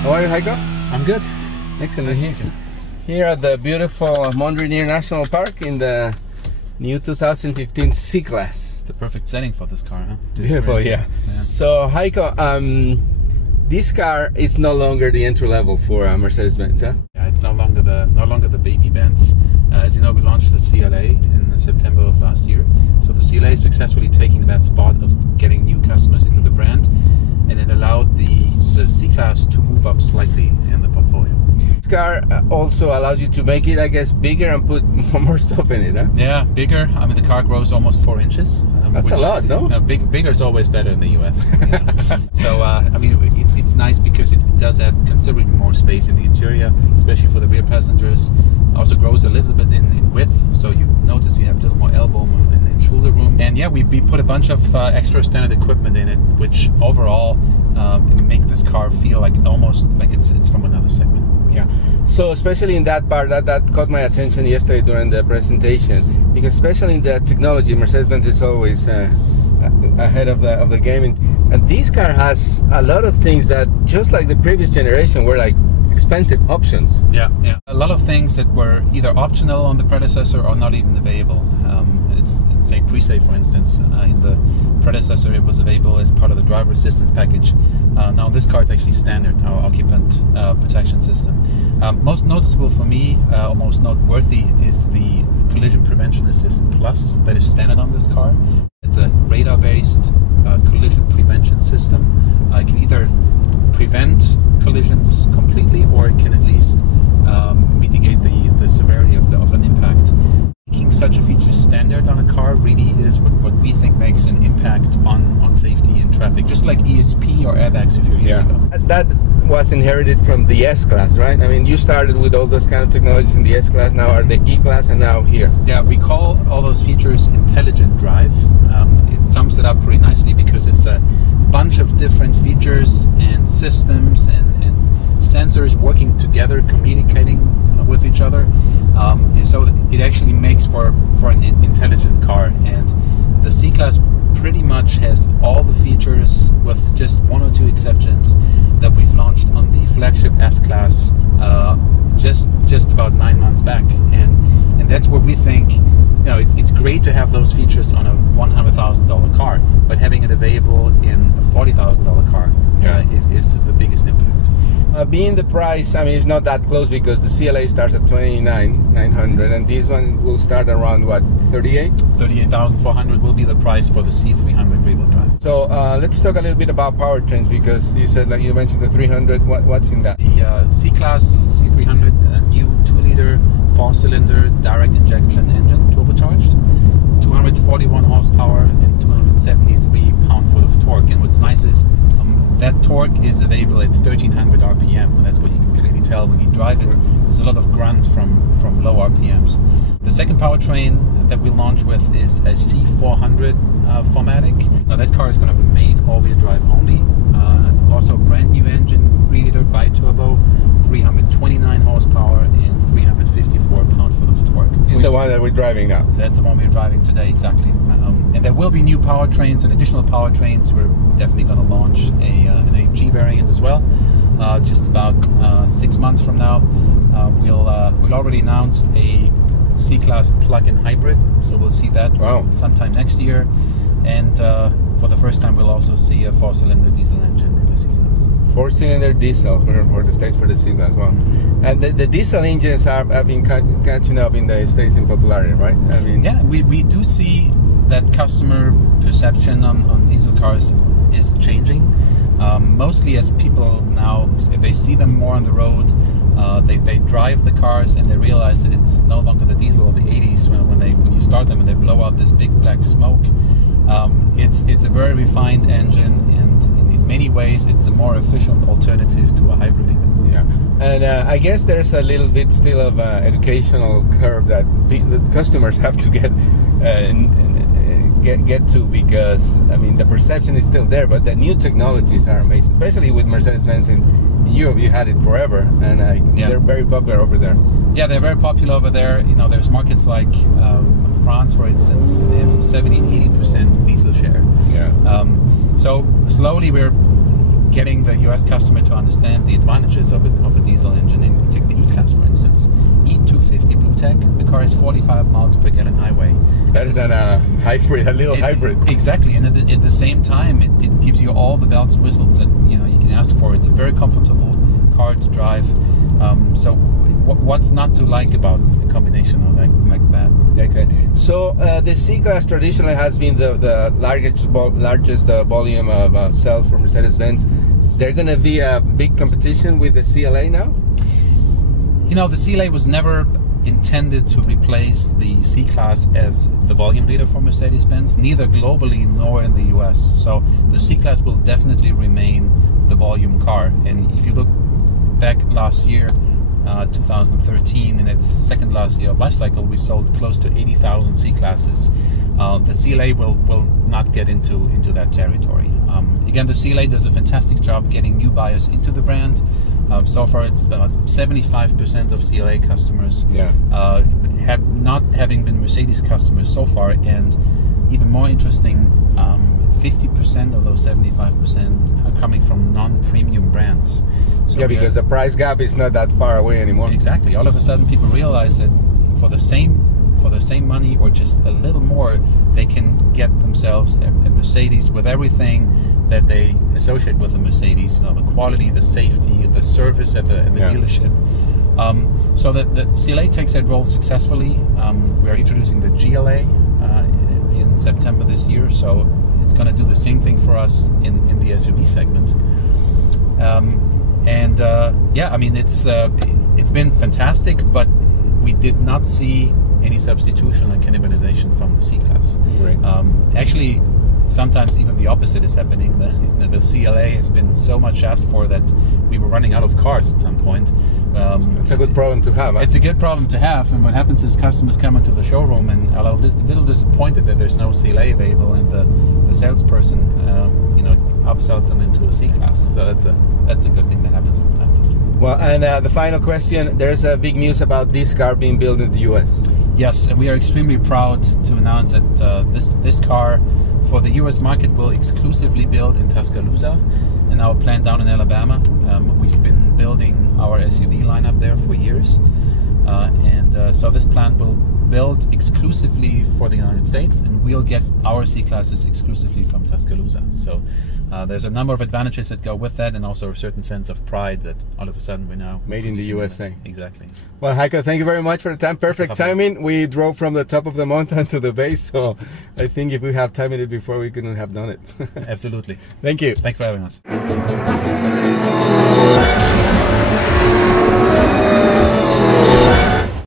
How are you, Heiko? I'm good. Excellent. Nice to meet you. Here at the beautiful Mondrian National Park in the new 2015 C Class. It's a perfect setting for this car, huh? Beautiful, yeah. So, Heiko, this car is no longer the entry level for Mercedes-Benz, huh? Yeah, it's no longer the baby Benz. As you know, we launched the CLA in September of last year. So the CLA is successfully taking that spot of getting new customers into the brand, and it allowed the C Class to move up slightly in the portfolio. This car also allows you to make it, I guess, bigger and put more stuff in it, huh? Yeah, bigger. I mean, the car grows almost 4 inches. That's a lot, no? Bigger is always better in the US. So, I mean, it's nice because it does add considerably more space in the interior, especially for the rear passengers. Also grows a little bit in width, so you notice you have a little more elbow room and shoulder room. And yeah, we put a bunch of extra standard equipment in it, which overall make this car feel like almost like it's from another segment. Yeah. So especially in that part, that caught my attention yesterday during the presentation, because especially in the technology, Mercedes-Benz is always ahead of the game, and this car has a lot of things that, just like the previous generation, were like expensive options. Yeah. A lot of things that were either optional on the predecessor or not even available. Say pre-save, for instance. In the predecessor, it was available as part of the driver assistance package. Now this car is actually standard, our occupant protection system. Most noticeable for me, or most noteworthy, is the collision prevention assist plus that is standard on this car. It's a radar-based collision prevention system. It can either prevent collisions completely, or it can at least mitigate the severity of an impact. Making such a feature standard on a car really is what we think makes an impact on safety in traffic, just like ESP or airbags a few years ago. That was inherited from the S Class, right? I mean, you started with all those kind of technologies in the S Class, now are the E Class, and now here. Yeah, we call all those features intelligent drive. It sums it up pretty nicely because it's a bunch of different features and systems and sensors working together, communicating with each other. So it actually makes for an intelligent car, and the C Class pretty much has all the features, with just 1 or 2 exceptions, that we've launched on the flagship S Class just about 9 months back, and that's what we think. You know, it's great to have those features on a $100,000 car, but having it available in a $40,000 car is the biggest impact. Being the price, I mean, it's not that close, because the CLA starts at $29,900, and this one will start around what, 38? $38,400 will be the price for the C300 rear-wheel drive. So let's talk a little bit about powertrains, because you said, like you mentioned, the 300. What's in that? The C Class C300, a new 2-liter 4-cylinder direct injection engine, turbocharged, 241 horsepower and 273 pound-foot of torque. And what's nice is that torque is available at 1300 RPM, and that's what you can clearly tell when you drive it. There's a lot of grunt from low RPMs. The second powertrain that we launch with is a C400 4MATIC. Now that car is going to remain all-wheel drive only. Also brand new engine, 3-liter bi-turbo, 329 horsepower and 354 pound-foot of torque. This is the one that we're driving now. That's the one we're driving today, exactly. And there will be new powertrains and additional powertrains. We're definitely going to launch an AG variant as well. Just about 6 months from now, we'll already announced a C Class plug-in hybrid, so we'll see that sometime next year. And for the first time, we'll also see a 4-cylinder diesel engine in the C Class. 4-cylinder diesel for the States, for the C Class. Wow. And the diesel engines have been catching up in the States in popularity, right? I mean, yeah, we do see that customer perception on diesel cars is changing. Mostly as people now, they see them more on the road. They drive the cars and they realize that it's no longer the diesel of the 80s when you start them and they blow out this big black smoke. It's a very refined engine, and in many ways it's a more efficient alternative to a hybrid even. Yeah, and I guess there's a little bit still of educational curve that the customers have to get to, because I mean the perception is still there, but the new technologies are amazing, especially with Mercedes-Benz in Europe. You had it forever, and they're very popular over there. Yeah, they're very popular over there. You know, there's markets like France, for instance. They have 70-80% diesel share. Yeah. So slowly we're getting the US customer to understand the advantages of a diesel engine. And take the E Class, for instance. E250 Blue Tech, the car is 45 miles per gallon highway. Better than a hybrid, a little hybrid. Exactly, and at the same time, it gives you all the bells and whistles that you can ask for. It's a very comfortable car to drive. So what's not to like about a combination of like that? Okay. So the C Class traditionally has been the largest volume of sales for Mercedes-Benz. Is there going to be a big competition with the CLA now? The CLA was never intended to replace the C Class as the volume leader for Mercedes-Benz, neither globally nor in the US. So the C Class will definitely remain the volume car. And if you look back last year, 2013, in its second last year of life cycle, we sold close to 80,000 C Classes. The CLA will not get into that territory. Again, the CLA does a fantastic job getting new buyers into the brand. So far, it's about 75% of CLA customers have not having been Mercedes customers so far, and even more interesting, 50% of those 75% are coming from non-premium brands. So because the price gap is not that far away anymore. Exactly. All of a sudden, people realize that for the same money or just a little more, they can get themselves a Mercedes with everything that they associate with a Mercedes. The quality, the safety, the service at the dealership. So the CLA takes that role successfully. We are introducing the GLA in September this year, so it's going to do the same thing for us in the SUV segment. It's been fantastic, but we did not see any substitution or cannibalization from the C Class. Right. Actually, sometimes even the opposite is happening. The CLA has been so much asked for that we were running out of cars at some point. It's a good problem to have. Huh? It's a good problem to have, and what happens is customers come into the showroom and are a little disappointed that there's no CLA available, and the salesperson upsells them into a C Class. So that's a good thing that happens from time to time. Well, and the final question, there's a big news about this car being built in the US. Yes, and we are extremely proud to announce that this car for the US market will exclusively build in Tuscaloosa, in our plant down in Alabama. We've been building our SUV lineup there for years, so this plant will build exclusively for the United States, and we'll get our C Classes exclusively from Tuscaloosa. So there's a number of advantages that go with that, and also a certain sense of pride that all of a sudden we're now made in the USA. Exactly. Well, Heiko, thank you very much for the time. Perfect timing. We drove from the top of the mountain to the base, so I think if we have 10 minutes before, we couldn't have done it. Absolutely. Thank you. Thanks for having us.